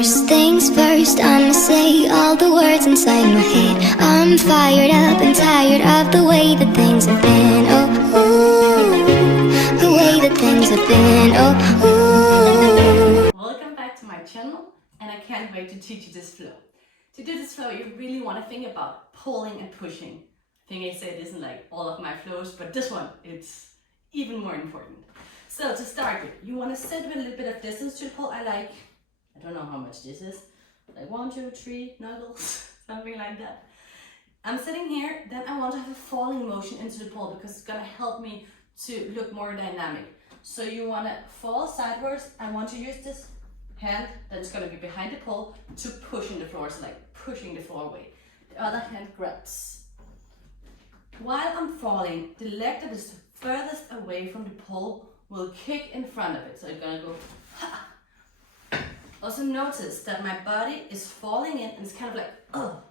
First things first, I'ma say all the words inside my head. I'm fired up and tired of the way that things have been. Oh, ooh, the way that things have been. Oh, ooh. Welcome back to my channel, and I can't wait to teach you this flow. To do this flow, you really want to think about pulling and pushing. I think I said it isn't like all of my flows, but this one, it's even more important. So to start with, you want to set with a little bit of distance to the pole. I don't know how much this is, like 1, 2, 3 knuckles, something like that. I'm sitting here, then I want to have a falling motion into the pole because it's gonna help me to look more dynamic. So you want to fall sideways. I want to use this hand that's gonna be behind the pole to push in the floor, so like pushing the floor away. The other hand grabs. While I'm falling, the leg that is furthest away from the pole will kick in front of it. So you're gonna go ha. Also notice that my body is falling in and it's kind of like, oh,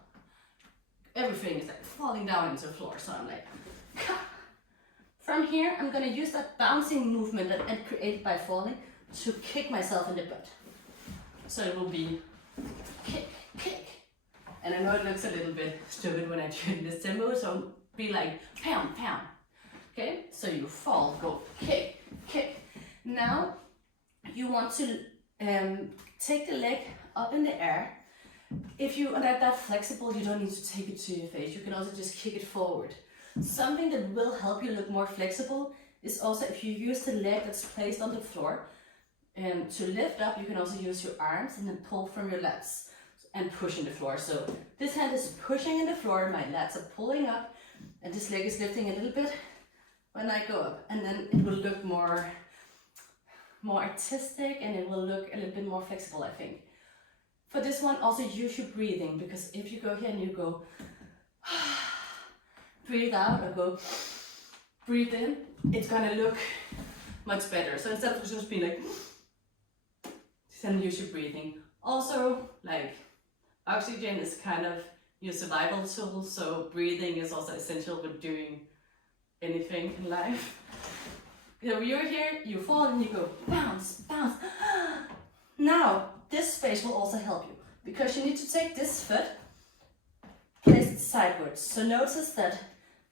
everything is like falling down into the floor. So I'm like, ha. From here, I'm gonna use that bouncing movement that I created by falling to kick myself in the butt. So it will be kick, kick. And I know it looks a little bit stupid when I do it in this tempo, so be like pound, pound. Okay, so you fall, go kick, kick. Now you want to take the leg up in the air. If you are that flexible, you don't need to take it to your face. You can also just kick it forward. Something that will help you look more flexible is also if you use the leg that's placed on the floor to lift up, you can also use your arms and then pull from your lats and push in the floor. So this hand is pushing in the floor, my lats are pulling up, and this leg is lifting a little bit when I go up, and then it will look more artistic and it will look a little bit more flexible, I think. For this one, also use your breathing, because if you go here and you go breathe out or go breathe in, it's gonna look much better. So instead of just being like, then use your breathing. Also, like, oxygen is kind of your survival tool, so breathing is also essential with doing anything in life. So you're here, you fall and you go bounce, bounce. Now, this space will also help you, because you need to take this foot, place it sideways. So notice that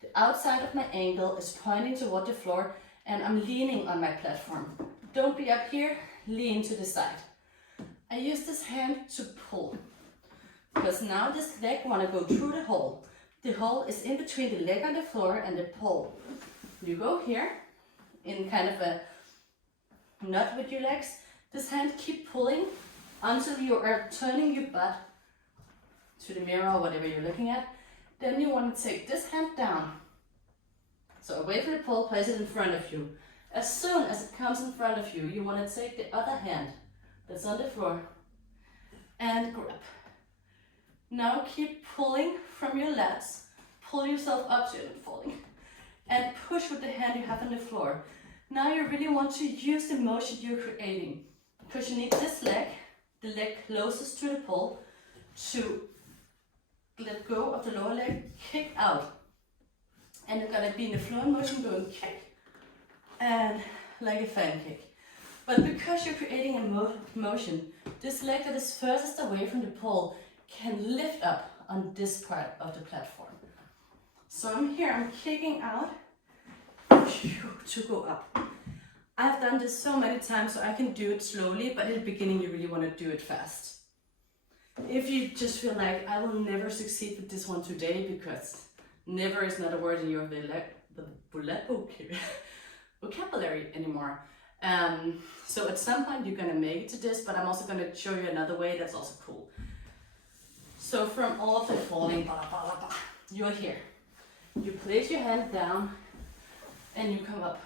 the outside of my ankle is pointing toward the floor and I'm leaning on my platform. Don't be up here, lean to the side. I use this hand to pull, because now this leg want to go through the hole. The hole is in between the leg on the floor and the pole. You go here in kind of a knot with your legs. This hand keep pulling until you are turning your butt to the mirror or whatever you're looking at. Then you want to take this hand down. So away from the pole, place it in front of you. As soon as it comes in front of you, you want to take the other hand that's on the floor and grab. Now keep pulling from your lats. Pull yourself up so you're not falling. And push with the hand you have on the floor. Now you really want to use the motion you're creating, because you need this leg, the leg closest to the pole, to let go of the lower leg, kick out. And you're gonna be in the flow motion going kick and like a fan kick. But because you're creating a motion, this leg that is furthest away from the pole can lift up on this part of the platform. So I'm here, I'm kicking out to go up. I've done this so many times, so I can do it slowly, but in the beginning you really want to do it fast. If you just feel like I will never succeed with this one today, because never is not a word in your vocabulary anymore. So at some point you're gonna make it to this, but I'm also gonna show you another way that's also cool. So from all of the falling, blah, blah, blah, blah, you're here. You place your hand down and you come up.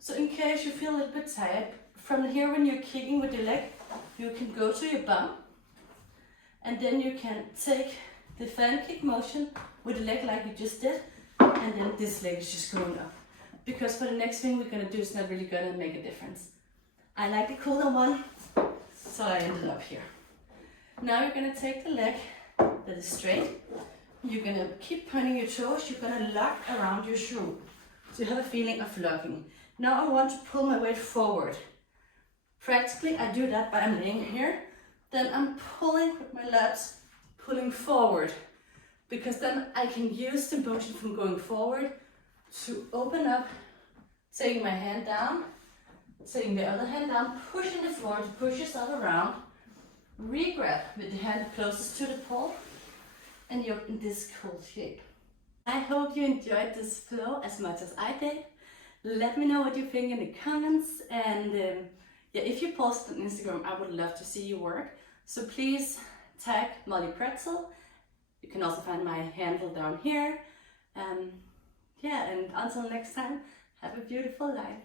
So in case you feel a little bit tired, from here when you're kicking with your leg, you can go to your bum, and then you can take the fan kick motion with the leg like we just did, and then this leg is just going up. Because for the next thing we're gonna do, it's not really gonna make a difference. I like the cooler one, so I ended up here. Now you're gonna take the leg that is straight. You're gonna keep pointing your toes. You're gonna lock around your shoe. So you have a feeling of locking. Now I want to pull my weight forward. Practically I do that by I'm laying here then I'm pulling with my lats, pulling forward, because then I can use the motion from going forward to open up, taking my hand down, taking the other hand down, pushing the floor to push yourself around, re-grab with the hand closest to the pole, and you're in this cool shape. I hope you enjoyed this flow as much as I did. Let me know what you think in the comments, and yeah, if you post on Instagram, I would love to see your work. So please tag Molly Pretzel. You can also find my handle down here. Yeah, and until next time, have a beautiful life.